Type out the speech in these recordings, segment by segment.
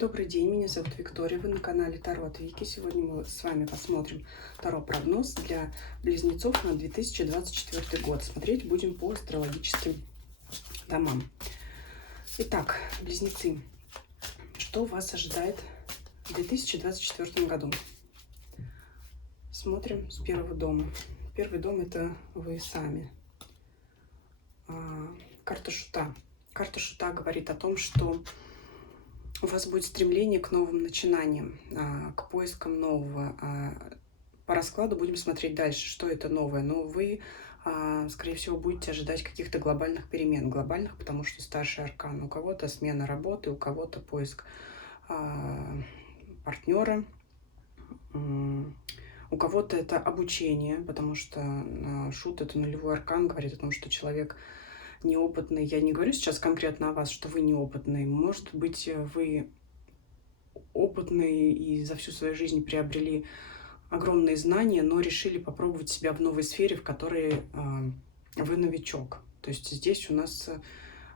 Добрый день, меня зовут Виктория, вы на канале Таро от Вики. Сегодня мы с вами посмотрим Таро-прогноз для близнецов на 2024 год. Смотреть будем по астрологическим домам. Итак, близнецы, что вас ожидает в 2024 году? Смотрим с первого дома. Первый дом — это вы сами. Карта Шута. Карта Шута говорит о том, что у вас будет стремление к новым начинаниям, к поискам нового. По раскладу будем смотреть дальше, что это новое. Но вы, скорее всего, будете ожидать каких-то глобальных перемен. Глобальных, потому что старший аркан. У кого-то смена работы, у кого-то поиск партнера. У кого-то это обучение, потому что Шут — это нулевой аркан, говорит о том, что человек неопытный. Я не говорю сейчас конкретно о вас, что вы неопытный. Может быть, вы опытные и за всю свою жизнь приобрели огромные знания, но решили попробовать себя в новой сфере, в которой вы новичок. То есть здесь у нас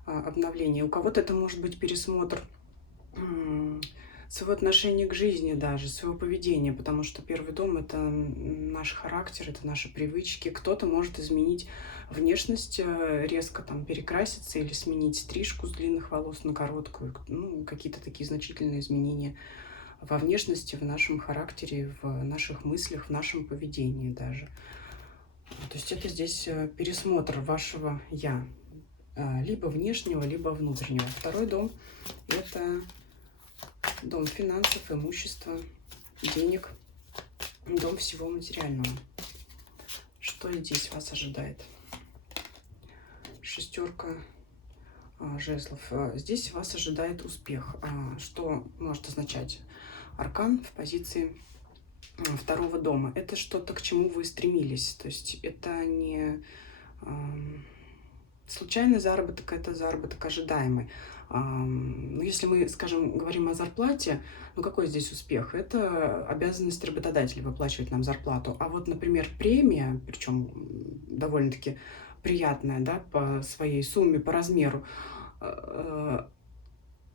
обновление. У кого-то это может быть пересмотр своего отношения к жизни даже, своего поведения, потому что первый дом — это наш характер, это наши привычки. Кто-то может изменить внешность, резко там перекраситься или сменить стрижку с длинных волос на короткую. Ну, какие-то такие значительные изменения во внешности, в нашем характере, в наших мыслях, в нашем поведении даже. То есть это здесь пересмотр вашего «я», либо внешнего, либо внутреннего. Второй дом — это дом финансов, имущества, денег, дом всего материального. Что здесь вас ожидает? Шестерка жезлов. Здесь вас ожидает успех. Что может означать? Аркан в позиции второго дома. Это что-то, к чему вы стремились. То есть это не случайный заработок, это заработок ожидаемый. Ну, если мы, скажем, говорим о зарплате, ну какой здесь успех? Это обязанность работодателя выплачивать нам зарплату. А вот, например, премия, причем довольно-таки приятная, да, по своей сумме, по размеру,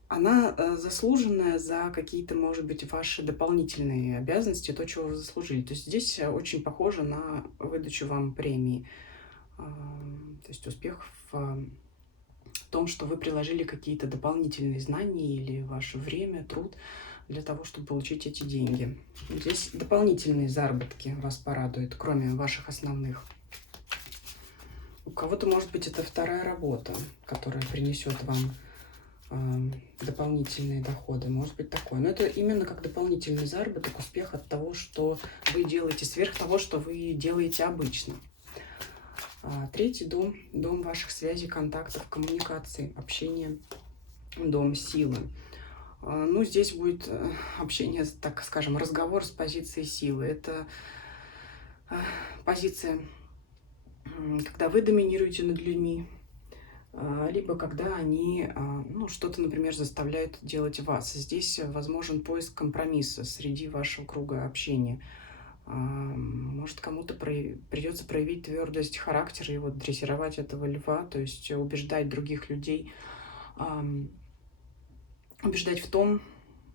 она заслуженная за какие-то, может быть, ваши дополнительные обязанности, то, чего вы заслужили. То есть здесь очень похоже на выдачу вам премии. То есть успех в том, что вы приложили какие-то дополнительные знания или ваше время, труд для того, чтобы получить эти деньги. Здесь дополнительные заработки вас порадуют, кроме ваших основных. У кого-то, может быть, это вторая работа, которая принесет вам дополнительные доходы. Может быть такое. Но это именно как дополнительный заработок, успех от того, что вы делаете, сверх того, что вы делаете обычно. Третий дом — дом ваших связей, контактов, коммуникаций, общения, дом силы. Ну, здесь будет общение, так скажем, разговор с позиции силы. Это позиция, когда вы доминируете над людьми, либо когда они, ну, что-то, например, заставляют делать вас. Здесь возможен поиск компромисса среди вашего круга общения. Может, кому-то придется проявить твердость характера и вот дрессировать этого льва, то есть убеждать других людей, убеждать в том,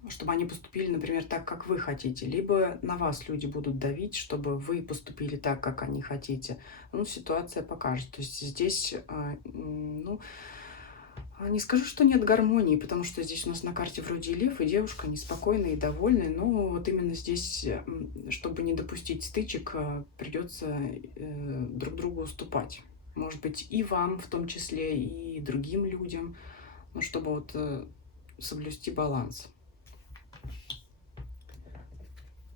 чтобы они поступили, например, так, как вы хотите. Либо на вас люди будут давить, чтобы вы поступили так, как они хотите. Ну, ситуация покажет. То есть здесь, ну, не скажу, что нет гармонии, потому что здесь у нас на карте вроде и лев, и девушка неспокойная и довольная, но вот именно здесь, чтобы не допустить стычек, придется друг другу уступать. Может быть, и вам в том числе, и другим людям, ну, чтобы вот соблюсти баланс.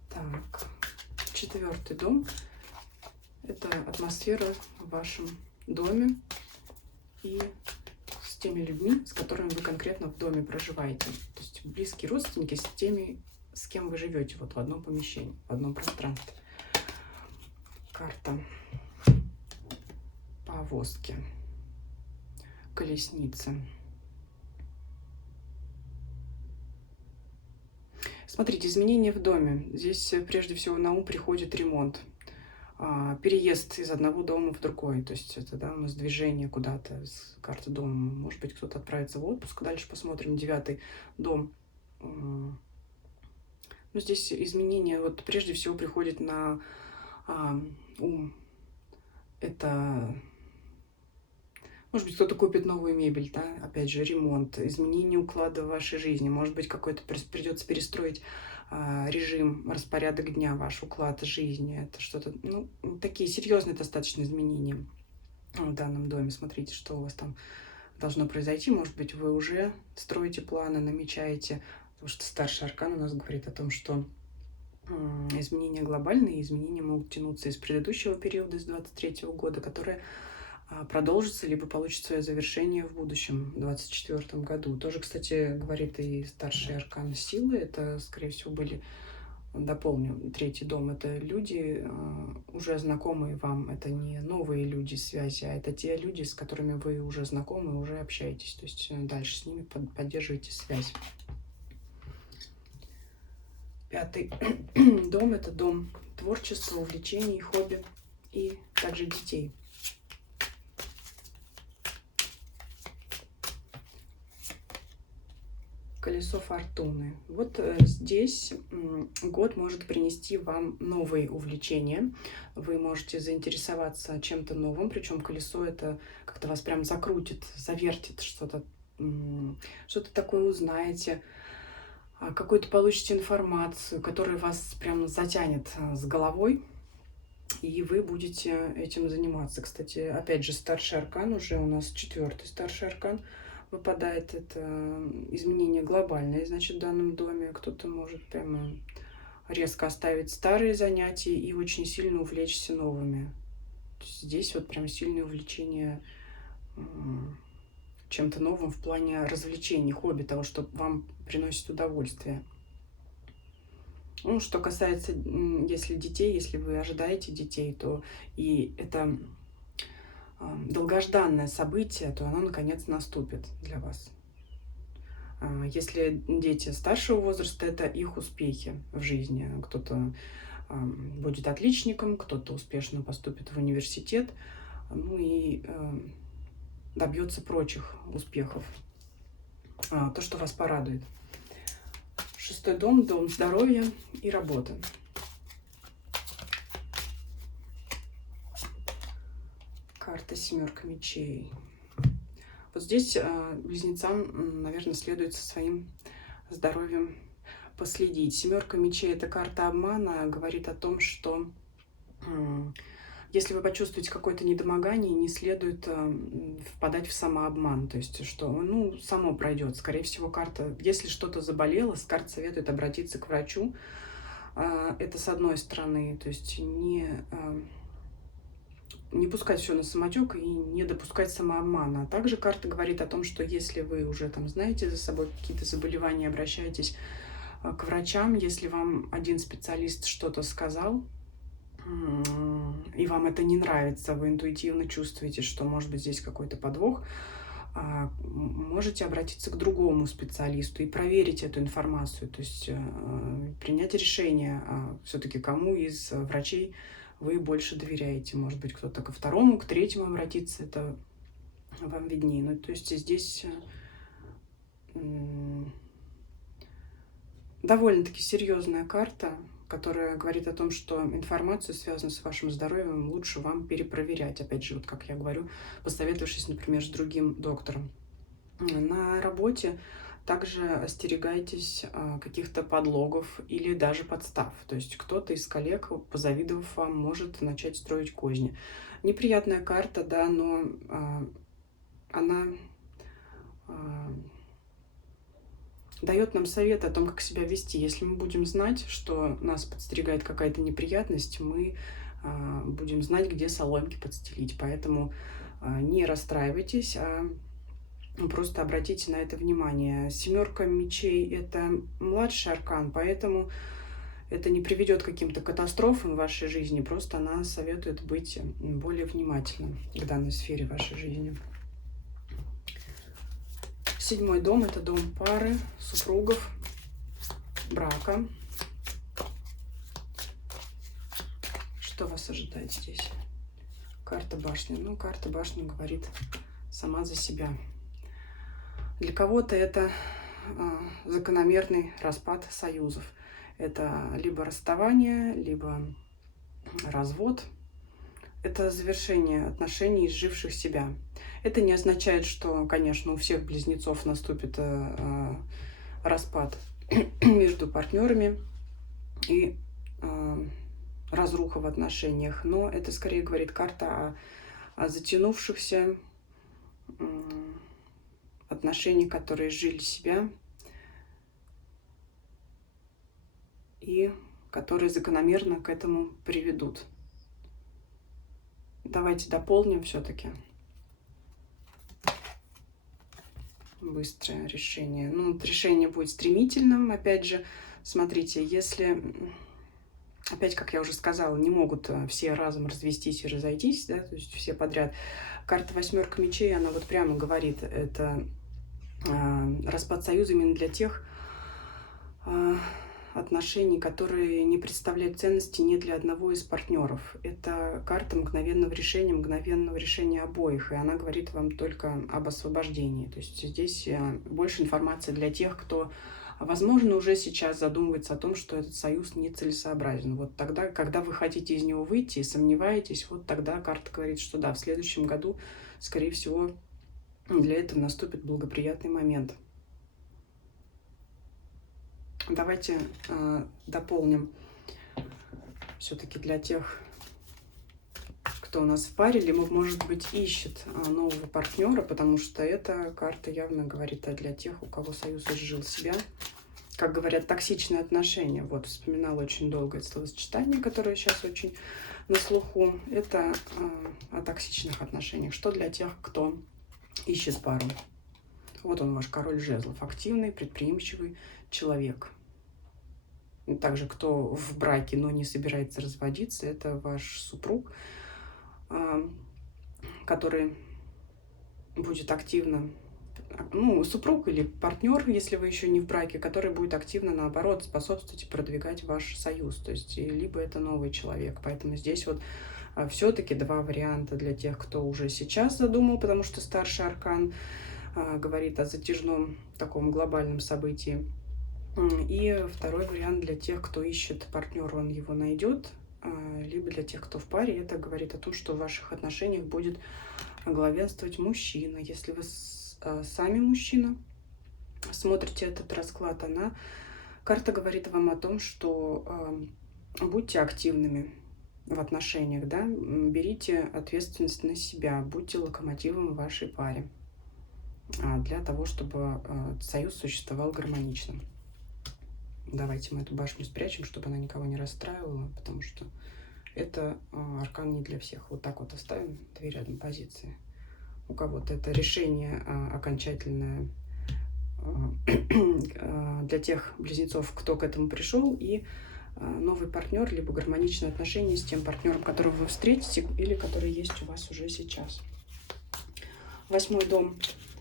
Так, четвертый дом — это атмосфера в вашем доме и с теми людьми, с которыми вы конкретно в доме проживаете. То есть близкие родственники с теми, с кем вы живете вот в одном помещении, в одном пространстве. Карта повозки, колесницы. Смотрите, изменения в доме. Здесь прежде всего на ум приходит ремонт. Переезд из одного дома в другой. То есть это, да, у нас движение куда-то с карты дома. Может быть, кто-то отправится в отпуск. Дальше посмотрим. Девятый дом Ну, здесь изменения, вот прежде всего приходит на ум. Это, может быть, кто-то купит новую мебель, да, опять же, ремонт, изменение уклада в вашей жизни. Может быть, какой-то придется перестроить режим, распорядок дня, ваш уклад жизни. Это что-то, ну, такие серьезные достаточно изменения в данном доме. Смотрите, что у вас там должно произойти. Может быть, вы уже строите планы, намечаете, потому что старший аркан у нас говорит о том, что изменения глобальные, изменения могут тянуться из предыдущего периода, с 23 года, которые продолжится, либо получит свое завершение в будущем, в 2024 году. Тоже, кстати, говорит и старший аркан силы. Это, скорее всего, были, дополню, третий дом. Это люди, уже знакомые вам. Это не новые люди связи, а это те люди, с которыми вы уже знакомы, уже общаетесь. То есть дальше с ними поддерживаете связь. Пятый дом – это дом творчества, увлечений, хобби и также детей. Колесо фортуны. Вот здесь год может принести вам новые увлечения. Вы можете заинтересоваться чем-то новым, причем колесо это как-то вас прям закрутит, завертит, что-то такое узнаете, какую-то получите информацию, которая вас прям затянет с головой, и вы будете этим заниматься. Кстати, опять же, старший аркан, уже у нас 4-й старший аркан выпадает. Это изменение глобальное, значит, в данном доме. Кто-то может прямо резко оставить старые занятия и очень сильно увлечься новыми. Здесь вот прям сильное увлечение чем-то новым в плане развлечений, хобби, того, что вам приносит удовольствие. Ну, что касается, если детей, если вы ожидаете детей, то и это долгожданное событие, то оно наконец наступит для вас. Если дети старшего возраста, это их успехи в жизни. Кто-то будет отличником, кто-то успешно поступит в университет, ну и добьется прочих успехов. То, что вас порадует. 6-й дом, дом здоровья и работы. Карта 7 мечей. Вот здесь близнецам, наверное, следует со своим здоровьем последить. 7 мечей – это карта обмана, говорит о том, что если вы почувствуете какое-то недомогание, не следует впадать в самообман. То есть, что само пройдет. Скорее всего, карта, если что-то заболело, карта советует обратиться к врачу. Это с одной стороны, то есть не пускать все на самотек и не допускать самообмана. А также карта говорит о том, что если вы уже там знаете за собой какие-то заболевания, обращайтесь к врачам. Если вам один специалист что-то сказал, и вам это не нравится, вы интуитивно чувствуете, что может быть здесь какой-то подвох, можете обратиться к другому специалисту и проверить эту информацию, то есть принять решение, все-таки кому из врачей вы больше доверяете. Может быть, кто-то ко второму, к третьему обратиться, это вам виднее. Ну, то есть здесь довольно-таки серьезная карта, которая говорит о том, что информацию, связанную с вашим здоровьем, лучше вам перепроверять. Опять же, вот как я говорю, посоветовавшись, например, с другим доктором. На работе также остерегайтесь каких-то подлогов или даже подстав. То есть кто-то из коллег, позавидовав вам, может начать строить козни. Неприятная карта, да, но она дает нам совет о том, как себя вести. Если мы будем знать, что нас подстерегает какая-то неприятность, мы будем знать, где соломки подстелить. Поэтому не расстраивайтесь, а просто обратите на это внимание. 7 мечей – это младший аркан, поэтому это не приведет к каким-то катастрофам в вашей жизни. Просто она советует быть более внимательным к данной сфере вашей жизни. 7-й дом – это дом пары, супругов, брака. Что вас ожидает здесь? Карта башни. Ну, карта башни говорит сама за себя. Для кого-то это закономерный распад союзов. Это либо расставание, либо развод. Это завершение отношений, изживших себя. Это не означает, что, конечно, у всех близнецов наступит распад между партнерами и разруха в отношениях, но это скорее говорит карта о затянувшихся отношениях, которые жили себя и которые закономерно к этому приведут. Давайте дополним все-таки. Быстрое решение. Ну, решение будет стремительным. Опять же, смотрите, если, опять, как я уже сказала, не могут все разом развестись и разойтись, да, то есть все подряд. Карта восьмерка мечей, она вот прямо говорит, это распад союза именно для тех отношений, которые не представляют ценности ни для одного из партнеров. Это карта мгновенного решения обоих, и она говорит вам только об освобождении. То есть здесь больше информации для тех, кто, возможно, уже сейчас задумывается о том, что этот союз нецелесообразен. Вот тогда, когда вы хотите из него выйти и сомневаетесь, вот тогда карта говорит, что да, в следующем году, скорее всего, для этого наступит благоприятный момент. Давайте дополним все-таки для тех, кто у нас в паре, либо, может быть, ищет нового партнера, потому что эта карта явно говорит для тех, у кого союз изжил себя. Как говорят, токсичные отношения. Вот, вспоминала очень долго это словосочетание, которое сейчас очень на слуху. Это о токсичных отношениях. Что для тех, кто ищет пару? Вот он, ваш король жезлов. Активный, предприимчивый человек. Также, кто в браке, но не собирается разводиться, это ваш супруг, который будет активно, ну, супруг или партнер, если вы еще не в браке, который будет активно, наоборот, способствовать и продвигать ваш союз. То есть, либо это новый человек. Поэтому здесь вот все-таки два варианта для тех, кто уже сейчас задумал, потому что старший аркан говорит о затяжном таком глобальном событии. И второй вариант для тех, кто ищет партнера, он его найдет. Либо для тех, кто в паре, это говорит о том, что в ваших отношениях будет главенствовать мужчина. Если вы сами мужчина, смотрите этот расклад, карта говорит вам о том, что будьте активными в отношениях, да, берите ответственность на себя, будьте локомотивом в вашей паре, для того, чтобы союз существовал гармонично. Давайте мы эту башню спрячем, чтобы она никого не расстраивала, потому что это аркан не для всех. Вот так вот оставим две рядом позиции. У кого-то это решение окончательное для тех близнецов, кто к этому пришел, и новый партнер, либо гармоничные отношения с тем партнером, которого вы встретите, или который есть у вас уже сейчас. 8-й дом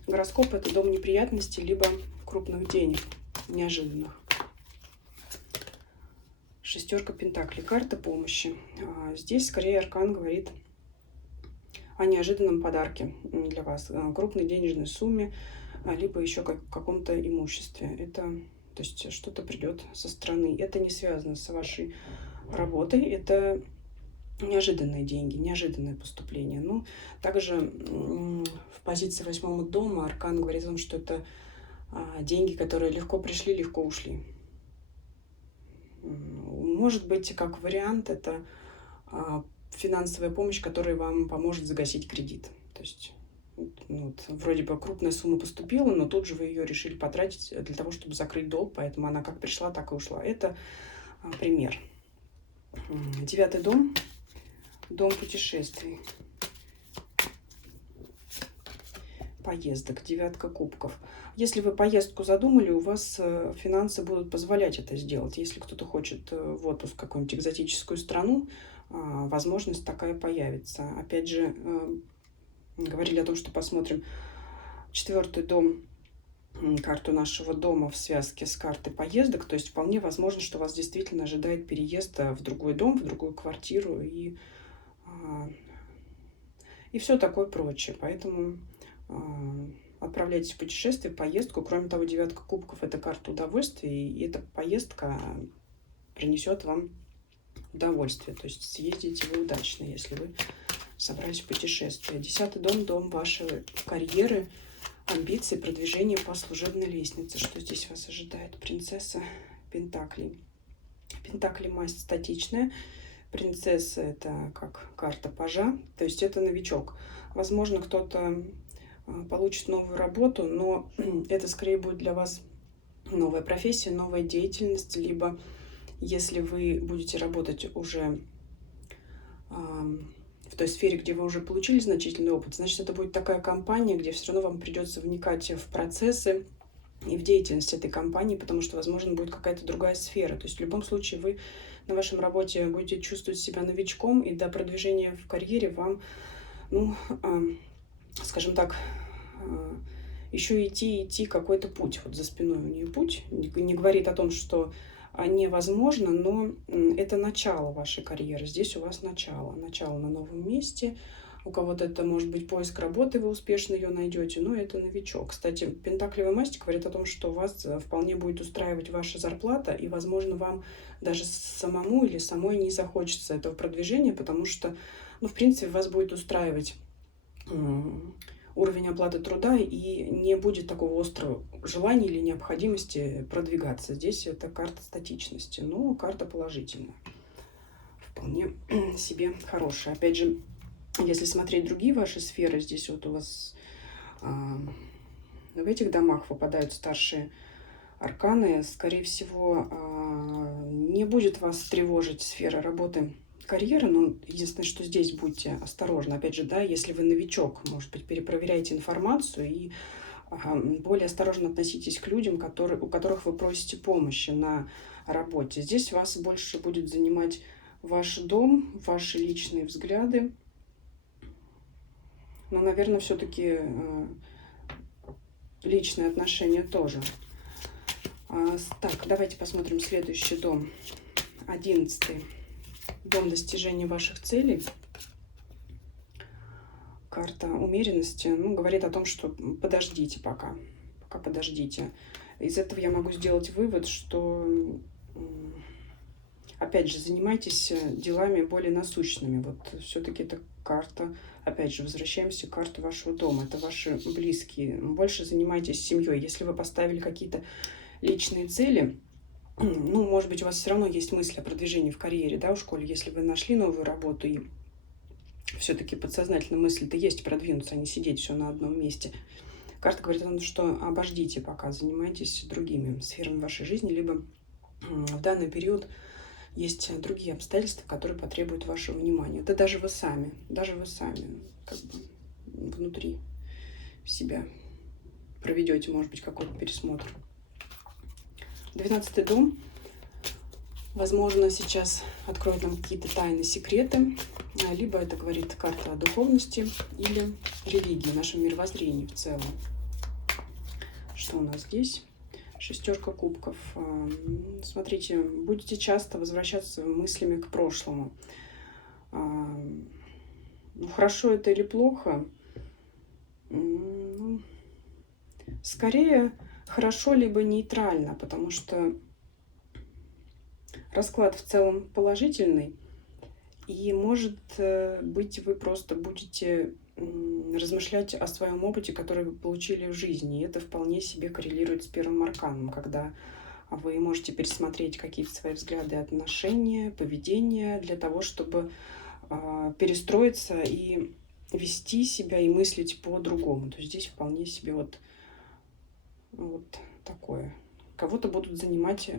гороскопа – это дом неприятностей, либо крупных денег, неожиданных. 6 пентаклей, карта помощи. Здесь скорее аркан говорит о неожиданном подарке для вас, крупной денежной сумме, либо еще каком-то имуществе. Это, то есть, что-то придет со стороны. Это не связано с вашей работой, это неожиданные деньги, неожиданное поступление. Но также в позиции 8-го дома аркан говорит вам, что это деньги, которые легко пришли, легко ушли. Может быть, как вариант, это финансовая помощь, которая вам поможет загасить кредит. То есть, вот, вроде бы крупная сумма поступила, но тут же вы ее решили потратить для того, чтобы закрыть долг, поэтому она как пришла, так и ушла. Это пример. 9-й дом, дом путешествий, поездок, 9-ка кубков. Если вы поездку задумали, у вас финансы будут позволять это сделать. Если кто-то хочет в отпуск в какую-нибудь экзотическую страну, возможность такая появится. Опять же, говорили о том, что посмотрим 4-й дом, карту нашего дома в связке с картой поездок. То есть вполне возможно, что вас действительно ожидает переезд в другой дом, в другую квартиру и все такое прочее. Поэтому отправляетесь в путешествие, поездку. Кроме того, девятка кубков — это карта удовольствия, и эта поездка принесет вам удовольствие. То есть съездите вы удачно, если вы собрались в путешествие. 10-й дом — дом вашей карьеры, амбиций, продвижения по служебной лестнице. Что здесь вас ожидает? Принцесса Пентаклей. Пентакли — масть статичная. Принцесса — это как карта пажа, то есть это новичок. Возможно, кто-то получит новую работу, но это скорее будет для вас новая профессия, новая деятельность, либо если вы будете работать уже в той сфере, где вы уже получили значительный опыт, значит, это будет такая компания, где все равно вам придется вникать в процессы и в деятельность этой компании, потому что, возможно, будет какая-то другая сфера. То есть в любом случае вы на вашем работе будете чувствовать себя новичком, и до продвижения в карьере вам, ну, скажем так, еще идти какой-то путь. Вот за спиной у нее путь. Не говорит о том, что невозможно, но это начало вашей карьеры. Здесь у вас начало. Начало на новом месте. У кого-то это может быть поиск работы, вы успешно ее найдете, но это новичок. Кстати, пентаклевая масть говорит о том, что вас вполне будет устраивать ваша зарплата, и, возможно, вам даже самому или самой не захочется этого продвижения, потому что, ну, в принципе, вас будет устраивать уровень оплаты труда, и не будет такого острого желания или необходимости продвигаться. Здесь это карта статичности, но карта положительная. Вполне себе хорошая. Опять же, если смотреть другие ваши сферы, здесь вот у вас в этих домах выпадают старшие арканы. Скорее всего, не будет вас тревожить сфера работы, карьеры, но единственное, что здесь будьте осторожны. Опять же, да, если вы новичок, может быть, перепроверяйте информацию и более осторожно относитесь к людям, у которых вы просите помощи на работе. Здесь вас больше будет занимать ваш дом, ваши личные взгляды. Но, наверное, все-таки личные отношения тоже. Так, давайте посмотрим следующий дом. 11-й. Дом достижения ваших целей. Карта умеренности. Ну, говорит о том, что подождите пока. Пока подождите. Из этого я могу сделать вывод, что, опять же, занимайтесь делами более насущными. Вот все-таки это карта, опять же, возвращаемся к карте вашего дома. Это ваши близкие. Больше занимайтесь семьей. Если вы поставили какие-то личные цели, ну, может быть, у вас все равно есть мысли о продвижении в карьере, да, в школе, если вы нашли новую работу, и все-таки подсознательно мысль-то есть продвинуться, а не сидеть все на одном месте. Карта говорит о том, что обождите пока, занимайтесь другими сферами вашей жизни, либо в данный период есть другие обстоятельства, которые потребуют вашего внимания. Да даже вы сами как бы внутри себя проведете, может быть, какой-то пересмотр. 12-й дом, возможно, сейчас откроет нам какие-то тайны, секреты, либо это говорит карта о духовности или религии, нашем мировоззрении в целом. Что у нас здесь? Шестерка кубков. Смотрите, будете часто возвращаться мыслями к прошлому. Ну, хорошо это или плохо? Ну, скорее хорошо, либо нейтрально, потому что расклад в целом положительный, и, может быть, вы просто будете размышлять о своем опыте, который вы получили в жизни, и это вполне себе коррелирует с первым арканом, когда вы можете пересмотреть какие-то свои взгляды, отношения, поведение для того, чтобы перестроиться и вести себя и мыслить по-другому. То есть здесь вполне себе вот такое. Кого-то будут занимать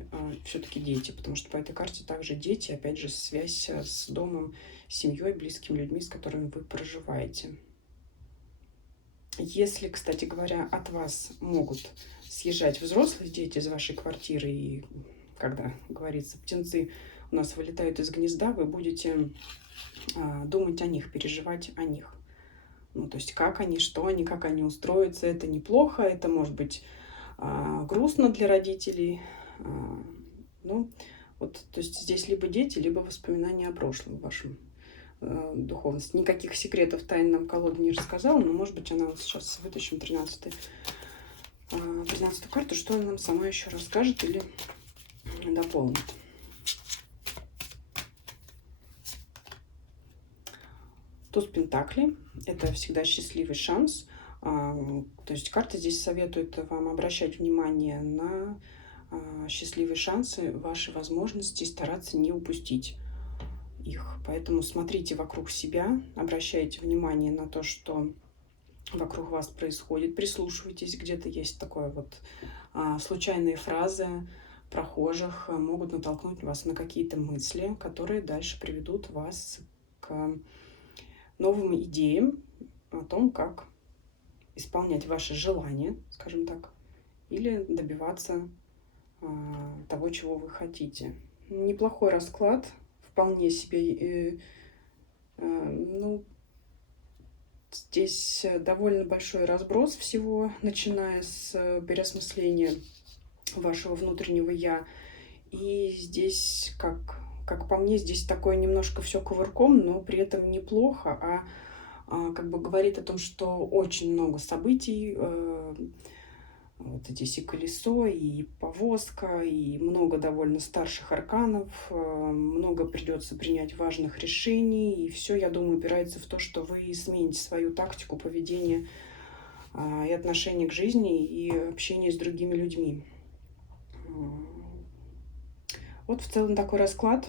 все-таки дети, потому что по этой карте также дети, опять же, связь с домом, семьей, близкими людьми, с которыми вы проживаете. Если, кстати говоря, от вас могут съезжать взрослые дети из вашей квартиры, и, когда говорится, птенцы у нас вылетают из гнезда, вы будете думать о них, переживать о них. Ну, то есть как они, что они, как они устроятся, это неплохо, это может быть грустно для родителей. Ну, вот, то есть здесь либо дети, либо воспоминания о прошлом вашем духовности. Никаких секретов, тайн нам колода не рассказала, но, может быть, она вот сейчас вытащим 13-ю карту, что она нам сама еще расскажет или дополнит. Туз Пентаклей – это всегда счастливый шанс. То есть карта здесь советует вам обращать внимание на счастливые шансы, ваши возможности, стараться не упустить их. Поэтому смотрите вокруг себя, обращайте внимание на то, что вокруг вас происходит, прислушивайтесь, где-то есть такое вот случайные фразы прохожих могут натолкнуть вас на какие-то мысли, которые дальше приведут вас к новым идеям о том, как исполнять ваши желания, скажем так, или добиваться того, чего вы хотите. Неплохой расклад, вполне себе, ну, здесь довольно большой разброс всего, начиная с переосмысления вашего внутреннего «я». И здесь, как по мне, здесь такое немножко все кувырком, но при этом неплохо, как бы говорит о том, что очень много событий, вот здесь и колесо, и повозка, и много довольно старших арканов, много придется принять важных решений, и все, я думаю, упирается в то, что вы смените свою тактику поведения и отношение к жизни, и общение с другими людьми. Вот в целом такой расклад.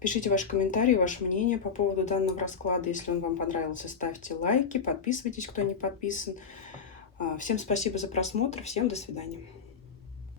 Пишите ваши комментарии, ваше мнение по поводу данного расклада. Если он вам понравился, ставьте лайки, подписывайтесь, кто не подписан. Всем спасибо за просмотр, всем до свидания.